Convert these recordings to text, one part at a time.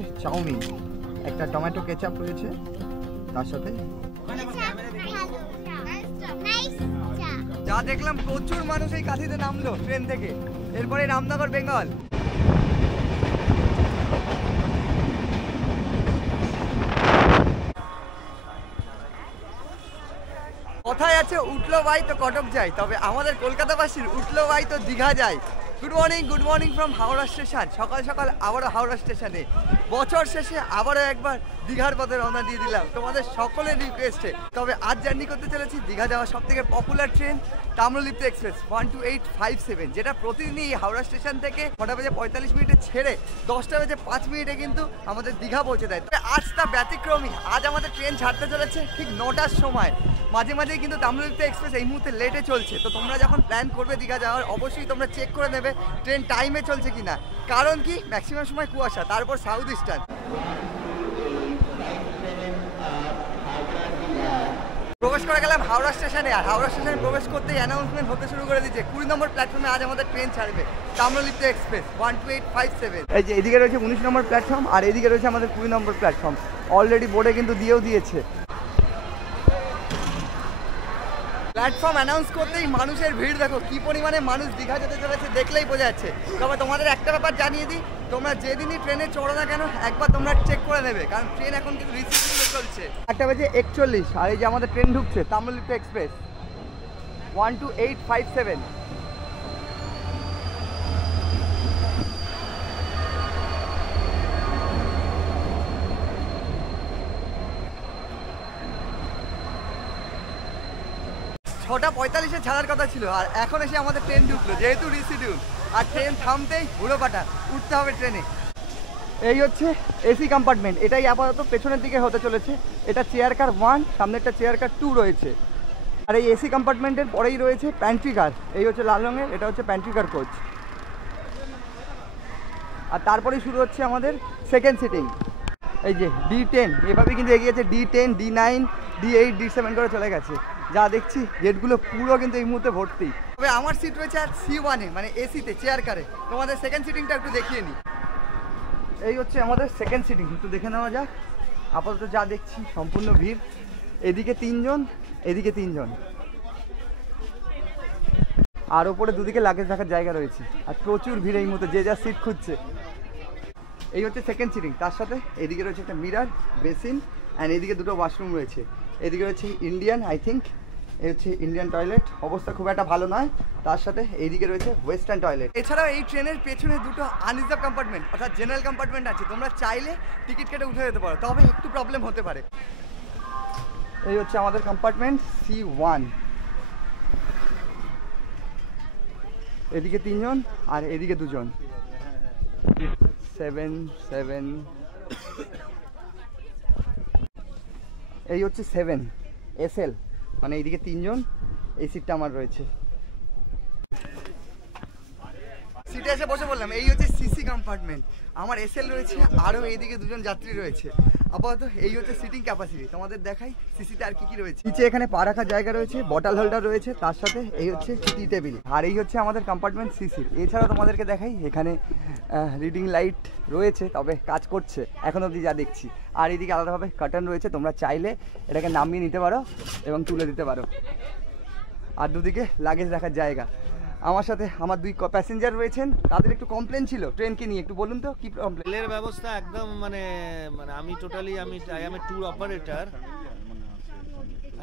হচ্ছে চাউমিন, একটা tomato ketchup রয়েছে তার সাথে। যা দেখলাম প্রচুর মানুষ এই কাঁথিতে নামলো ট্রেন থেকে, এরপরে রামনগর বেঙ্গল। কথায় আছে উঠলো ভাই তো কটক যায়, তবে আমাদের কলকাতাবাসীর উঠলো ভাই তো দীঘা যায়। Good morning from Howrah station. সকাল সকাল আবারও হাওড়া স্টেশনে, বছর শেষে আবারও একবার দীঘার পথে রওনা দিয়ে দিলাম তোমাদের সকলের রিকোয়েস্টে। তবে আজ জার্নি করতে চলেছি দীঘা যাওয়া সব থেকে পপুলার ট্রেন তাম্রলিপ্ত এক্সপ্রেস 12857, যেটা প্রতিদিনই হাওড়া স্টেশন থেকে 9:45 ছেড়ে 10:05 কিন্তু আমাদের দীঘা পৌঁছে দেয়। তবে আজ তা ব্যতিক্রমী, আজ আমাদের ট্রেন ছাড়তে চলেছে ঠিক 9টার সময়। মাঝে মাঝে কিন্তু তাম্রলিপ্ত এক্সপ্রেস এই মুহূর্তে লেটে চলছে, তো তোমরা যখন প্ল্যান করবে দীঘা যাওয়ার অবশ্যই তোমরা চেক করে নেবে ট্রেন টাইমে চলছে কিনা। কারণ কি ম্যাক্সিমাম সময় কুয়াশা, তারপর সাউথ ইস্টার্ন। প্রবেশ করে গেলাম হাওড়া স্টেশনে, আর হাওড়া স্টেশনে প্রবেশ করতেই অ্যানাউন্সমেন্ট হতে শুরু করে দিচ্ছে 20 নম্বর প্ল্যাটফর্মে আজ আমাদের ট্রেন ছাড়বে তাম্রলিপ্ত এক্সপ্রেস 12857। এই যে এদিকে রয়েছে 19 নম্বর প্ল্যাটফর্ম, আর এদিকে রয়েছে আমাদের 20 নম্বর প্ল্যাটফর্ম। অলরেডি বোর্ডে কিন্তু দিয়েও দিয়েছে। প্ল্যাটফর্ম অ্যানাউন্স করতেই মানুষের ভিড় দেখো কি পরিমাণে মানুষ দীঘা যেতে চলেছে, দেখলেই বোঝা যাচ্ছে। তবে তোমাদের একটা ব্যাপার জানিয়ে দিই, তোমরা যেদিনই ট্রেনে চড়ো না কেন একবার তোমরা চেক করে নেবে, কারণ ট্রেন এখন কিন্তু রিসিভিংয়ে চলছে। 1:41, আর এই যে আমাদের ট্রেন ঢুকছে তাম্রলিপ্ত এক্সপ্রেস 12857। ছটা 45-এ ছাড়ার কথা ছিল, আর এখন এসে আমাদের ট্রেন ঢুকলো যেহেতু রিশিডিউল, আর ট্রেন থামতেই হুড়োপাটা উঠতে হবে ট্রেনে। এই হচ্ছে এসি কম্পার্টমেন্ট, এটাই আপাতত পেছনের দিকে হতে চলেছে। এটা চেয়ার কার 1, সামনে একটা চেয়ার কার 2 রয়েছে। আর এই এসি কম্পার্টমেন্টের পরেই রয়েছে প্যান্ট্রি কার, এই হচ্ছে লাল রঙের, এটা হচ্ছে প্যান্ট্রি কার কোচ। আর তারপরেই শুরু হচ্ছে আমাদের সেকেন্ড সিটিং। এই যে D10, এভাবে কিন্তু এগিয়েছে D10, D9, D8, D7 করে চলে গেছে। যা দেখছি গেটগুলো পুরো কিন্তু এই মুহূর্তে ভর্তি। তবে আমার সিট রয়েছে আর C1-এ, মানে এসিতে চেয়ার কারে। তোমাদের সেকেন্ড সিটিংটা একটু দেখিয়ে নিই। এই হচ্ছে আমাদের সেকেন্ড সিটিং, একটু দেখে নেওয়া যাক। আপাতত যা দেখছি সম্পূর্ণ ভিড়, এদিকে 3 জন, এদিকে 3 জন, আর ওপরে দুদিকে লাগেজ রাখার জায়গা রয়েছে। আর প্রচুর ভিড় এই মুহূর্তে, যে যা সিট খুঁজছে। এই হচ্ছে সেকেন্ড সিটিং, তার সাথে এদিকে রয়েছে একটা মিরার, বেসিন, অ্যান্ড এদিকে দুটো ওয়াশরুম রয়েছে। এদিকে রয়েছে ইন্ডিয়ান, আই থিঙ্ক এই হচ্ছে ইন্ডিয়ান টয়লেট, অবস্থা খুব একটা ভালো নয়। তার সাথে এইদিকে রয়েছে ওয়েস্টার্ন টয়লেট। এছাড়াও এই ট্রেনের পেছনে দুটো আনরিজার্ভ কম্পার্টমেন্ট অর্থাৎ জেনারেল কম্পার্টমেন্ট আছে, তোমরা চাইলে টিকিট কেটে উঠে যেতে পারো, তবে একটু প্রবলেম হতে পারে। এই হচ্ছে আমাদের কম্পার্টমেন্ট C1, এদিকে 3 জন আর এদিকে 2 জন। 7 এই হচ্ছে 7 SL, মানে এইদিকে 3 জন, এই সিটটা আমার রয়েছে। সিটে এসে বসে বললাম, এই হচ্ছে সিসি কম্পার্টমেন্ট, আমার SL রয়েছে, আরও এইদিকে 2 জন যাত্রী রয়েছে। আপাতত এই হচ্ছে সিটিং ক্যাপাসিটি। তোমাদের দেখাই সিসিতে আর কি রয়েছে। নিচে এখানে পা রাখার জায়গা রয়েছে, বটল হোল্ডার রয়েছে, তার সাথে এই হচ্ছে টি টেবিল, আর এই হচ্ছে আমাদের কম্পার্টমেন্ট সিসির। এছাড়াও তোমাদেরকে দেখাই এখানে রিডিং লাইট রয়েছে, তবে কাজ করছে এখন অবধি যা দেখছি। আর এইদিকে আলাদাভাবে কার্টেন রয়েছে, তোমরা চাইলে এটাকে নামিয়ে নিতে পারো এবং তুলে দিতে পারো। আর দুদিকে লাগেজ রাখার জায়গা। আমার সাথে আমার 2 প্যাসেঞ্জার রয়েছেন, তাদের একটু কমপ্লেন ছিল ট্রেনকে নিয়ে, একটু বলুন তো কি কমপ্লেন। রেলের ব্যবস্থা একদম মানে আমি totally I M A tour operator,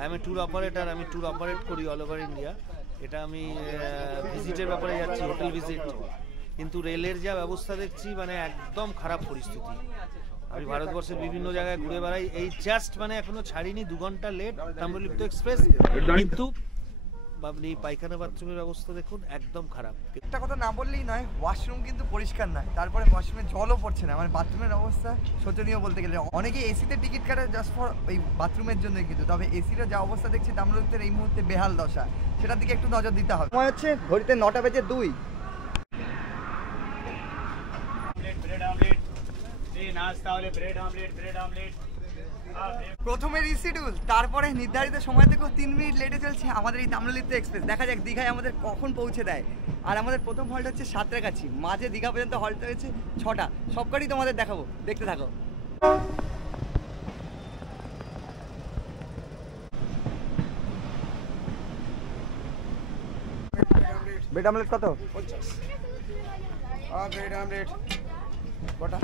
আমি ট্যুর অপারেট করি অল ওভার ইন্ডিয়া। এটা আমি ভিজিটের ব্যাপারে যাচ্ছি, হোটেল ভিজিট, কিন্তু রেলের যা ব্যবস্থা দেখছি মানে একদম খারাপ পরিস্থিতি। আমি ভারতবর্ষের বিভিন্ন জায়গায় ঘুরে বেড়াই, এই জাস্ট মানে এখনো ছাড়িনি, 2 ঘন্টা লেট তাম্রলিপ্ত এক্সপ্রেস, কিন্তু আপনি পায়খানা বাথরুমের অবস্থা দেখুন একদম খারাপ। একটা কথা না বললেই নয়, ওয়াশরুম কিন্তু পরিষ্কার নয়, তারপরে ওয়াশরুমে জলও পড়ছে না, মানে বাথরুমের অবস্থা শোচনীয় বলতে গেলে। অনেকে এসিতে টিকিট কাটে জাস্ট ফর এই বাথরুমের জন্য, কিন্তু তবে এসির যা অবস্থা দেখছি তাম্রলিপ্তের এই মুহূর্তে বেহাল দশা, সেটার দিকে একটু নজর দিতে হবে। সময় হচ্ছে ঘড়িতে 9:02। ब्रेड ऑमलेट, नाश्ता वाले ब्रेड ऑमलेट, প্রথমে রিশিডিউল, তারপরে নির্ধারিত সময় থেকেও 3 মিনিট লেটে চলছে আমাদের এই তাম্রলিপ্ত এক্সপ্রেস। দেখা যাক দীঘায় আমাদের কখন পৌঁছে দেয়। আর আমাদের প্রথম হল্ট হচ্ছে সাঁতরাগাছি, মাঝে দীঘা পর্যন্ত হল্ট হয়েছে 6টা। সবকটি তোমাদের দেখাবো, দেখতে থাকো। ব্রেড আমলেট কত? 50। আর ব্রেড আমলেট কটা?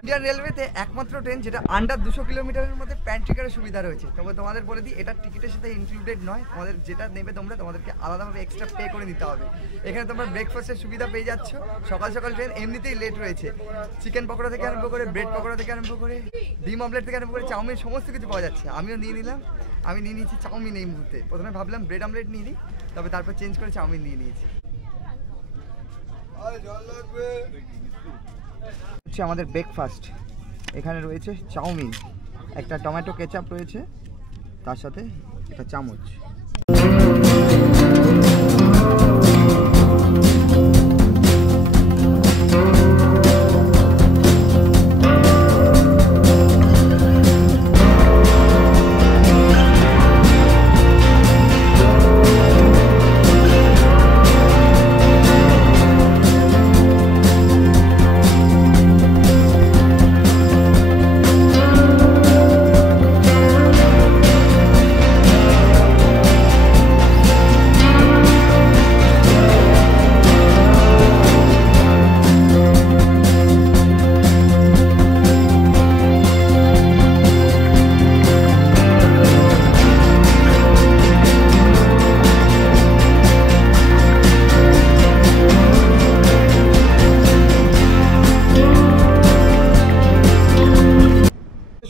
ইন্ডিয়ান রেলওয়েতে একমাত্র ট্রেন যেটা আন্ডার 200 কিলোমিটারের মধ্যে প্যান্ট্রিকারের সুবিধা রয়েছে। তবে তোমাদের বলে দিই, এটা টিকিটের সাথে ইনক্লুডেড নয়। তোমাদের যেটা নেবে তোমরা, তোমাদেরকে আলাদাভাবে এক্সট্রা পে করে নিতে হবে। এখানে তোমরা ব্রেকফাস্টের সুবিধা পেয়ে যাচ্ছ। সকাল সকাল ট্রেন এমনিতেই লেট রয়েছে। চিকেন পকোড়া থেকে আরম্ভ করে, ব্রেড পকোড়া থেকে আরম্ভ করে, ডিম অমলেট থেকে আরম্ভ করে, চাউমিন, সমস্ত কিছু পাওয়া যাচ্ছে। আমিও নিয়ে নিলাম। আমি নিয়ে নিয়েছি চাউমিন এই মুহূর্তে। প্রথমে ভাবলাম ব্রেড অমলেট নিয়ে নিই, তবে তারপর চেঞ্জ করে চাউমিন নিয়ে নিয়েছি। হচ্ছে আমাদের ব্রেকফাস্ট। এখানে রয়েছে চাউমিন, একটা টমেটো কেচাপ রয়েছে, তার সাথে একটা চামচ।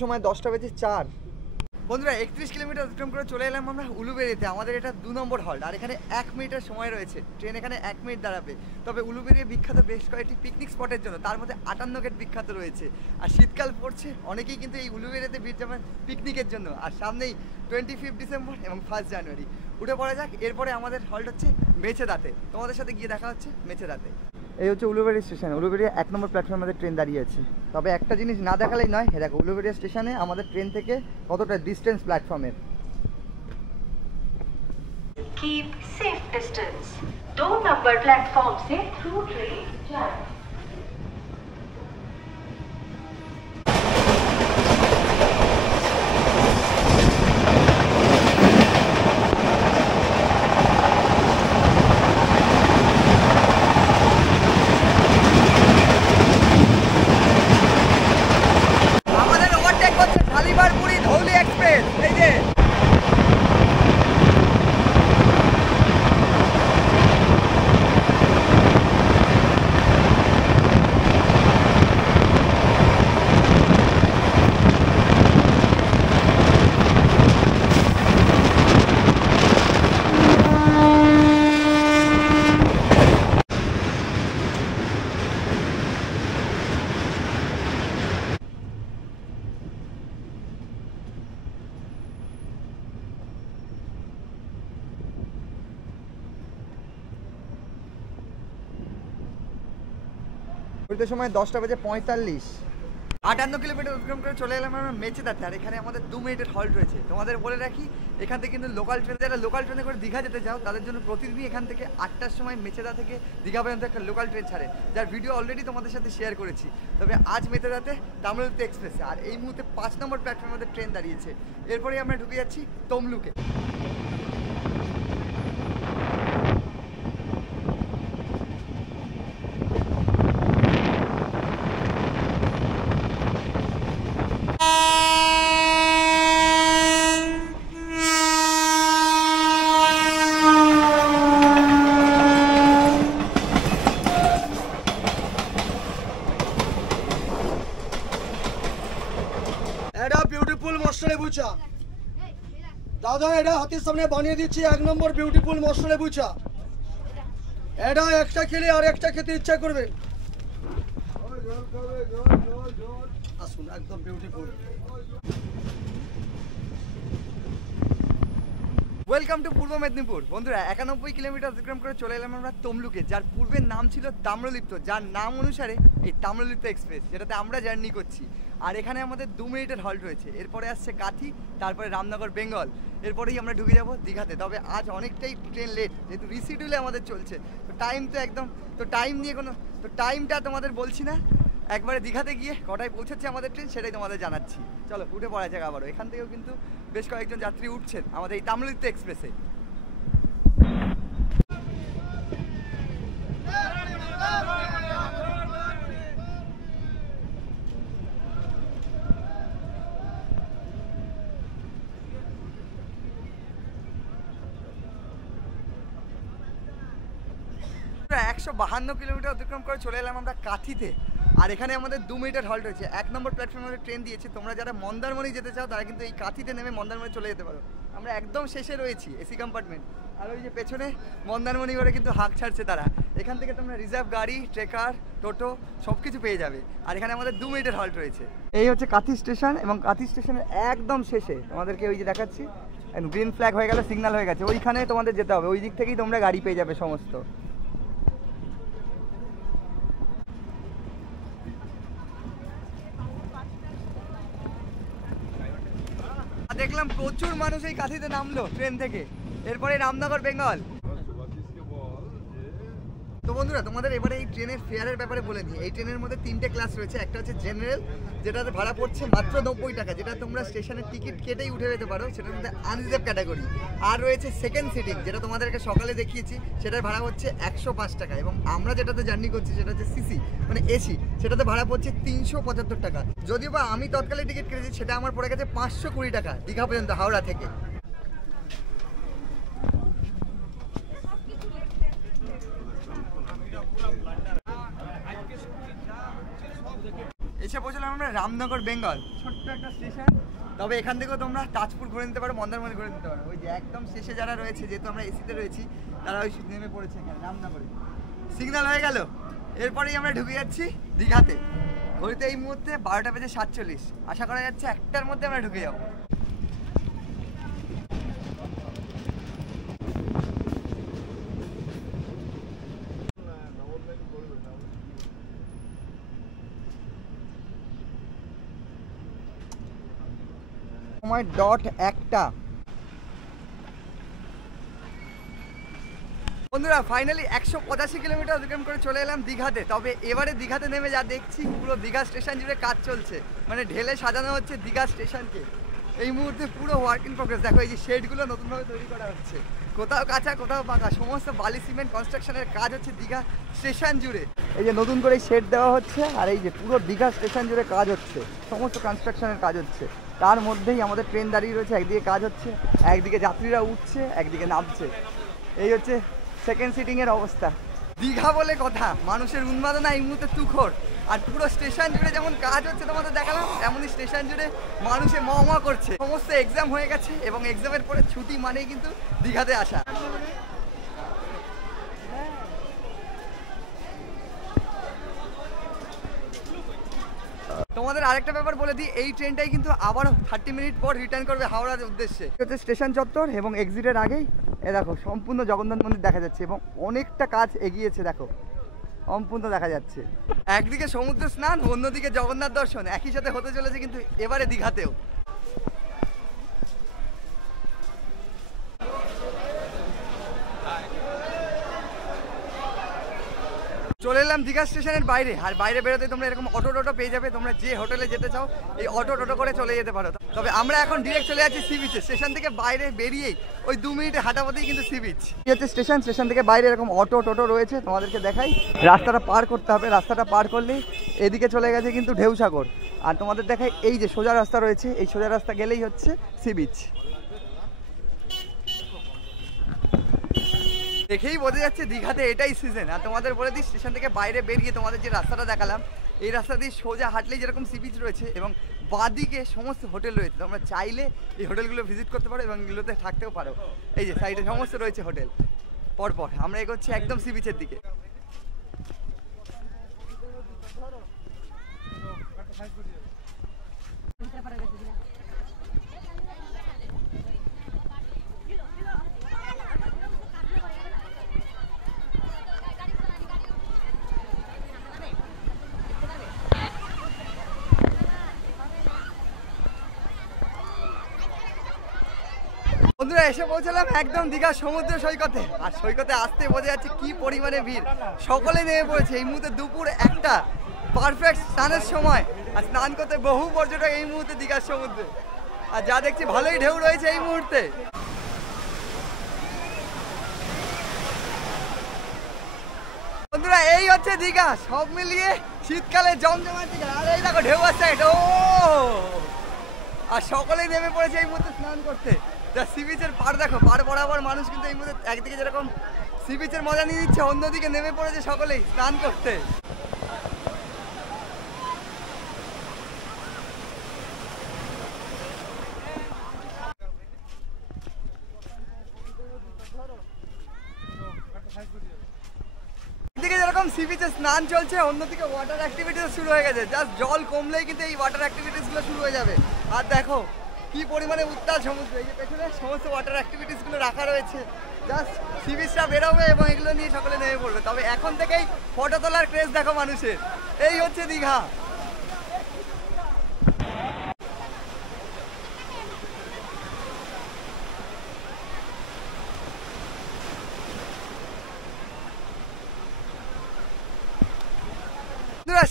সময় 10:04। বন্ধুরা 31 কিলোমিটার অতিক্রম করে চলে এলাম আমরা উলুবেড়িতে। আমাদের এটা 2 নম্বর হল্ট। আর এখানে 1 মিনিটের সময় রয়েছে। ট্রেন এখানে 1 মিনিট দাঁড়াবে। তবে উলুবেড়িয়া বিখ্যাত বেশ কয়েকটি পিকনিক স্পটের জন্য, তার মধ্যে 58 গেট বিখ্যাত রয়েছে। আর শীতকাল পড়ছে, অনেকেই কিন্তু এই উলুবেড়িয়াতে ভিড় জমান পিকনিকের জন্য। আর সামনেই 25 ডিসেম্বর এবং 1 জানুয়ারি। উঠে পড়া যাক। এরপরে আমাদের হল্ট হচ্ছে মেছেদাতে। তোমাদের সাথে গিয়ে দেখা হচ্ছে মেছেদাতে। এই হচ্ছে উলুবেড়িয়া স্টেশন। উলুবেড়িয়া 1 নম্বর প্ল্যাটফর্মে আমাদের ট্রেন দাঁড়িয়ে আছে। তবে একটা জিনিস না দেখালেই নয়, দেখো উলুবেড়িয়া স্টেশনে আমাদের ট্রেন থেকে কতটা ডিস্টেন্স প্ল্যাটফর্মের। Keep safe distance. 2 number platform से through train जाए। আমাদের ওভারটেক করছে শালিমারপুরি ধৌলি এক্সপ্রেস। এই যে সময় 10:45। 58 কিলোমিটার অতিক্রম করে চলে এলাম আমরা মেছেদাতে। আর এখানে আমাদের 2 মিনিটের হল্ট রয়েছে। তোমাদের বলে রাখি, এখান থেকে কিন্তু লোকাল ট্রেন, যারা লোকাল ট্রেনে করে দীঘা যেতে চাও তাদের জন্য প্রতিদিনই এখান থেকে 8টার সময় মেছেদা থেকে দীঘা পর্যন্ত একটা লোকাল ট্রেন ছাড়ে, যার ভিডিও অলরেডি তোমাদের সাথে শেয়ার করেছি। তবে আজ মেছেদাতে তামিলনাড়ু এক্সপ্রেসে। আর এই মুহূর্তে 5 নম্বর প্ল্যাটফর্মে আমাদের ট্রেন দাঁড়িয়েছে। এরপরেই আমরা ঢুকে যাচ্ছি তমলুকে। এটা বিউটিফুল মশলা বুচা দাদা, এটা হাতের সামনে বানিয়ে দিচ্ছি 1 নম্বর বিউটিফুল মশলা বুচা। এটা একটা খেলে আর একটা খেতে ইচ্ছা করবে। আসুন, একদম বিউটিফুল। ওয়েলকাম টু পূর্ব মেদিনীপুর। বন্ধুরা 91 কিলোমিটার অতিক্রম করে চলে এলাম আমরা তমলুকে, যার পূর্বের নাম ছিল তাম্রলিপ্ত, যার নাম অনুসারে এই তাম্রলিপ্ত এক্সপ্রেস, যেটাতে আমরা জার্নি করছি। আর এখানে আমাদের 2 মিনিটের হল্ট রয়েছে। এরপরে আসছে কাথি, তারপরে রামনগর বেঙ্গল, এরপরেই আমরা ঢুকে যাব দীঘাতে। তবে আজ অনেকটাই ট্রেন লেট, যেহেতু রিসিডিউলে আমাদের চলছে। তো টাইম তো একদম, তো টাইম নিয়ে কোনো, তো টাইমটা তোমাদের বলছি না, একবারে দীঘাতে গিয়ে কটায় পৌঁছাচ্ছে আমাদের ট্রেন সেটাই তোমাদের জানাচ্ছি। চলো উঠে পড়া যাক আবারও। এখান থেকেও কিন্তু বেশ কয়েকজন যাত্রী উঠছেন আমাদের এই তাম্রলিপ্ত এক্সপ্রেসে। প্রায় 152 কিলোমিটার অতিক্রম করে চলে এলাম আমরা কাথিতে। আর এখানে আমাদের 2 মিনিটের হল্ট হয়েছে। 1 নম্বর প্ল্যাটফর্মে ট্রেন দিয়েছে। তোমরা যারা মন্দারমণি যেতে চাও তারা কিন্তু এই কাথিতে নেমে মন্দারমণি চলে যেতে পারো। আমরা একদম শেষে রয়েছি, এসি কম্পার্টমেন্ট। আর ওই যে পেছনে মন্দারমণি করে কিন্তু হাঁক ছাড়ছে তারা। এখান থেকে তোমরা রিজার্ভ গাড়ি, ট্রেকার, টোটো সব কিছু পেয়ে যাবে। আর এখানে আমাদের 2 মিনিটের হল্ট রয়েছে। এই হচ্ছে কাথি স্টেশন, এবং কাথি স্টেশনের একদম শেষে তোমাদেরকে ওই যে দেখাচ্ছি, গ্রিন ফ্ল্যাগ হয়ে গেল, সিগন্যাল হয়ে গেছে, ওইখানে তোমাদের যেতে হবে। ওই দিক থেকেই তোমরা গাড়ি পেয়ে যাবে সমস্ত। দেখলাম প্রচুর মানুষ এই কাথিতে নামলো ট্রেন থেকে। এরপরে রামনগর বেঙ্গল। তো বন্ধুরা তোমাদের এবারে এই ট্রেনের ফেয়ারের ব্যাপারে বলে দিই। এই ট্রেনের মধ্যে 3টে ক্লাস রয়েছে। একটা হচ্ছে জেনারেল, যেটাতে ভাড়া পড়ছে মাত্র 90 টাকা, যেটা তোমরা স্টেশনের টিকিট কেটেই উঠে যেতে পারো, সেটার মধ্যে আনরিজার্ভ ক্যাটাগরি। আর রয়েছে সেকেন্ড সিটিং, যেটা তোমাদেরকে সকালে দেখিয়েছি, সেটার ভাড়া হচ্ছে 105 টাকা। এবং আমরা যেটাতে জার্নি করছি সেটা হচ্ছে সিসি মানে এসি, সেটাতে ভাড়া পড়ছে 375 টাকা। যদিও বা আমি তৎকালে টিকিট কেটেছি, সেটা আমার পড়ে গেছে 520 টাকা দীঘা পর্যন্ত, হাওড়া থেকে। এসে পৌঁছলাম আমরা রামনগর বেঙ্গল, ছোট্ট একটা স্টেশন। তবে এখান থেকেও তোমরা তাজপুর ঘুরে নিতে পারো, মন্দারমণি ঘুরে নিতে পারো। ওই যে একদম শেষে যারা রয়েছে, যেহেতু আমরা এসিতে রয়েছি, তারা ওই নেমে পড়েছে এখানে রামনগরে। সিগন্যাল হয়ে গেল, এরপরেই আমরা ঢুকে যাচ্ছি দীঘাতে। ঘড়িতে এই মুহূর্তে 12:47। আশা করা যাচ্ছে 1টার মধ্যে আমরা ঢুকে যাবো। সময় ডট 1টা। বন্ধুরা ফাইনালি 185 কিলোমিটার অতিক্রম করে চলে এলাম দীঘাতে। তবে এবারে দীঘাতে নেমে যা দেখছি, পুরো দীঘা স্টেশন জুড়ে কাজ চলছে, মানে ঢেলে সাজানো হচ্ছে দীঘা স্টেশনকে। এই মুহূর্তে পুরো ওয়ার্ক ইন প্রোগ্রেস। দেখো এই যে শেডগুলো নতুনভাবে তৈরি করা হচ্ছে, কোথাও কাঁচা কোথাও পাকা, সমস্ত বালি সিমেন্ট কনস্ট্রাকশনের কাজ হচ্ছে দীঘা স্টেশন জুড়ে। এই যে নতুন করে শেড দেওয়া হচ্ছে, আর এই যে পুরো দীঘা স্টেশন জুড়ে কাজ হচ্ছে, সমস্ত কনস্ট্রাকশনের কাজ হচ্ছে। তার মধ্যেই আমাদের ট্রেন দাঁড়িয়ে রয়েছে, একদিকে কাজ হচ্ছে, একদিকে যাত্রীরা উঠছে, একদিকে নামছে। এই হচ্ছে সেকেন্ড সিটিংয়ের অবস্থা। দীঘা বলে কথা, মানুষের উন্মাদনা এই মুহূর্তে তুখর। আর পুরো স্টেশন জুড়ে যেমন কাজ হচ্ছে তোমাদের দেখালাম, তেমনই স্টেশন জুড়ে মানুষে মহা করছে। সমস্ত এক্সাম হয়ে গেছে, এবং এক্সামের পরে ছুটি মানেই কিন্তু দীঘাতে আসা। তোমাদের আরেকটা ব্যাপার বলে দিই, এই ট্রেনটাই কিন্তু আবারও 30 মিনিট পর রিটার্ন করবে হাওড়ার উদ্দেশ্যে। হচ্ছে স্টেশন চত্বর, এবং এক্সিটের আগেই এ দেখো সম্পূর্ণ জগন্নাথ মন্দির দেখা যাচ্ছে, এবং অনেকটা কাজ এগিয়েছে, দেখো সম্পূর্ণ দেখা যাচ্ছে। একদিকে সমুদ্র স্নান, অন্যদিকে জগন্নাথ দর্শন একই সাথে হতে চলেছে কিন্তু এবারে দীঘাতেও। চলে এলাম দীঘা স্টেশনের বাইরে। আর বাইরে বেরোতে তোমরা এরকম অটো টোটো পেয়ে যাবে। তোমরা যে হোটেলে যেতে চাও এই অটো টোটো করে চলে যেতে পারো। তবে আমরা এখন ডিরেক্ট চলে যাচ্ছি সি বিচে। স্টেশন থেকে বাইরে বেরিয়েই ওই 2 মিনিটে হাঁটাপথেই কিন্তু সি বিচ। এই হচ্ছে স্টেশন। স্টেশন থেকে বাইরে এরকম অটো টোটো রয়েছে, তোমাদেরকে দেখাই। রাস্তাটা পার করতে হবে, রাস্তাটা পার করলেই এদিকে চলে গেছে কিন্তু ঢেউসাগর। আর তোমাদের দেখাই এই যে সোজা রাস্তা রয়েছে, এই সোজা রাস্তা গেলেই হচ্ছে সি বিচ। দেখেই বোঝা যাচ্ছে দীঘাতে এটাই সিজন। আর তোমাদের বলে দিই, স্টেশন থেকে বাইরে বেরিয়ে তোমাদের যে রাস্তাটা দেখালাম, এই রাস্তা দিয়ে সোজা হাঁটলেই যেরকম সি বিচ রয়েছে, এবং বাঁদিকে সমস্ত হোটেল রয়েছে। তোমরা চাইলে এই হোটেলগুলো ভিজিট করতে পারো, এবং এগুলোতে থাকতেও পারো। এই যে সাইডে সমস্ত রয়েছে হোটেল। পরপর আমরা এগোচ্ছি একদম সি বিচের দিকে। এসে পৌঁছলাম একদম দীঘা সমুদ্র সৈকতে, আর সৈকতে আসতে বোঝা যাচ্ছে কি পরিমাণে ভিড়। সকলে নেমে পড়েছে। এই মুহূর্তে দুপুর 1টা, পারফেক্ট স্নানের সময়, আর স্নান করতে বহু পর্যটক এই মুহূর্তে দীঘার সমুদ্রে। আর যা দেখছি ভালোই ঢেউ রয়েছে এই মুহূর্তে। বন্ধুরা এই হচ্ছে দীঘা, সব মিলিয়ে শীতকালে জমজমাট দীঘা। আর এই দেখো ঢেউ আসছে, আর সকলেই নেমে পড়েছে এই মুহূর্তে স্নান করতে। যা সি বিচের পাড় দেখো, পাড় বরাবর মানুষ কিন্তু এই মুহূর্তে একদিকে যেরকম সি বিচের মজা নিয়ে নিচ্ছে, অন্যদিকে নেমে পড়েছে সকলেই স্নান করতে। একদিকে যেরকম সি বিচে স্নান চলছে, অন্যদিকে ওয়াটার অ্যাক্টিভিটিস শুরু হয়ে গেছে। জাস্ট জল কমলেই কিন্তু এই ওয়াটার অ্যাক্টিভিটিসগুলো শুরু হয়ে যাবে। আর দেখো কি পরিমাণে উত্তাল সমুদ্র, এই যে পেছনে সমস্ত ওয়াটার অ্যাক্টিভিটিসগুলো রাখা রয়েছে। জাস্ট সি বিচটা বেরোবে এবং এগুলো নিয়ে সকলে নেমে পড়বে। তবে এখন থেকেই ফটো তোলার ক্রেজ দেখো মানুষের। এই হচ্ছে দীঘা।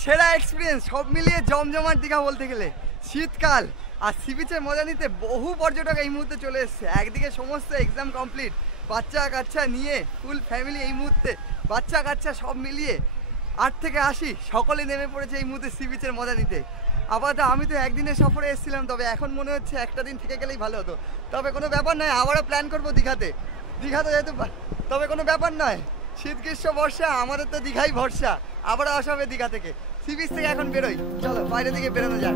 সেরা এক্সপিরিয়েন্স, সব মিলিয়ে জমজমাট দীঘা বলতে গেলে। শীতকাল আর সি বিচের মজা নিতে বহু পর্যটক এই মুহূর্তে চলে এসছে। একদিকে সমস্ত এক্সাম কমপ্লিট, বাচ্চা কাচ্চা নিয়ে ফুল ফ্যামিলি এই মুহূর্তে, বাচ্চা কাচ্চা সব মিলিয়ে 8 থেকে 80 সকলে নেমে পড়েছে এই মুহূর্তে সি বিচের মজা নিতে। আপাতত আমি তো একদিনের সফরে এসেছিলাম, তবে এখন মনে হচ্ছে একটা দিন থেকে গেলেই ভালো হতো। তবে কোনো ব্যাপার নয়, আবারও প্ল্যান করবো দীঘাতে যেহেতু। তবে কোনো ব্যাপার নয়, শীত গ্রীষ্ম বর্ষা আমাদের তো দীঘাই ভরসা। আবারও আসা হবে দীঘা থেকে, সি বিচ থেকে এখন বেরোই। চলো বাইরে দিকে বেরোনো যাক।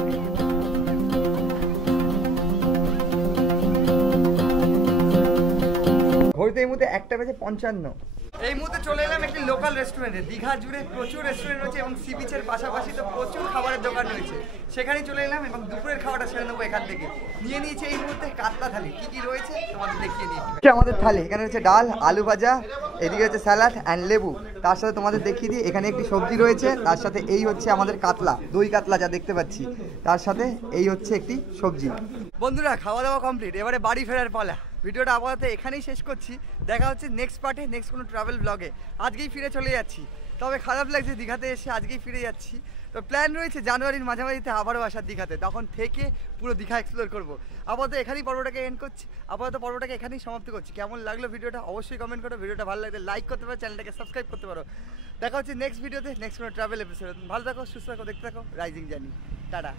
ঘড়িতে এই মুহূর্তে 1:55। এই মুহূর্তে চলে এলাম একটি লোকাল রেস্টুরেন্টে। দীঘা জুড়ে প্রচুর রেস্টুরেন্ট রয়েছে এবং সি বিচের পাশাপাশি তো প্রচুর খাবারের দোকান রয়েছে। সেখানেই চলে এলাম এবং দুপুরের খাওয়াটা সেরে নেবো এখান থেকে। নিয়ে নিয়েছি এই মুহূর্তে কাতলা থালি। কি কি রয়েছে তোমাদের দেখিয়ে নিই। আমাদের থালি এখানে রয়েছে ডাল, আলু ভাজা, এদিকে হচ্ছে স্যালাড অ্যান্ড লেবু। তার সাথে তোমাদের দেখিয়ে দিই এখানে একটি সবজি রয়েছে, তার সাথে এই হচ্ছে আমাদের কাতলা, দই কাতলা যা দেখতে পাচ্ছি, তার সাথে এই হচ্ছে একটি সবজি। বন্ধুরা খাওয়া দাওয়া কমপ্লিট, এবারে বাড়ি ফেরার পালা। ভিডিওটা আপাতত এখানেই শেষ করছি। দেখা হচ্ছে নেক্সট পার্টে, নেক্সট কোনো ট্রাভেল ব্লগে। আজকেই ফিরে চলে যাচ্ছি, তবে খারাপ লাগছে দীঘাতে এসে আজকেই ফিরে যাচ্ছি। তো প্ল্যান রয়েছে জানুয়ারির মাঝামাঝিতে আবারও আসার দীঘাতে, তখন থেকে পুরো দীঘা এক্সপ্লোর করবো। আপাতত এখানেই পর্বটাকে এন্ড করছি, আপাতত পর্বটাকে এখানেই সমাপ্ত করছি। কেমন লাগলো ভিডিওটা অবশ্যই কমেন্ট করো। ভিডিওটা ভালো লাগলে লাইক করতে পারো, চ্যানেলটাকে সাবস্ক্রাইব করতে পারো। দেখা হচ্ছে নেক্সট ভিডিওতে, নেক্সট কোনো ট্রাভেল এপিসোড। ভালো থাকো, সুস্থ থাকো, দেখতে থাকো রাইজিং জার্নি। টাটা।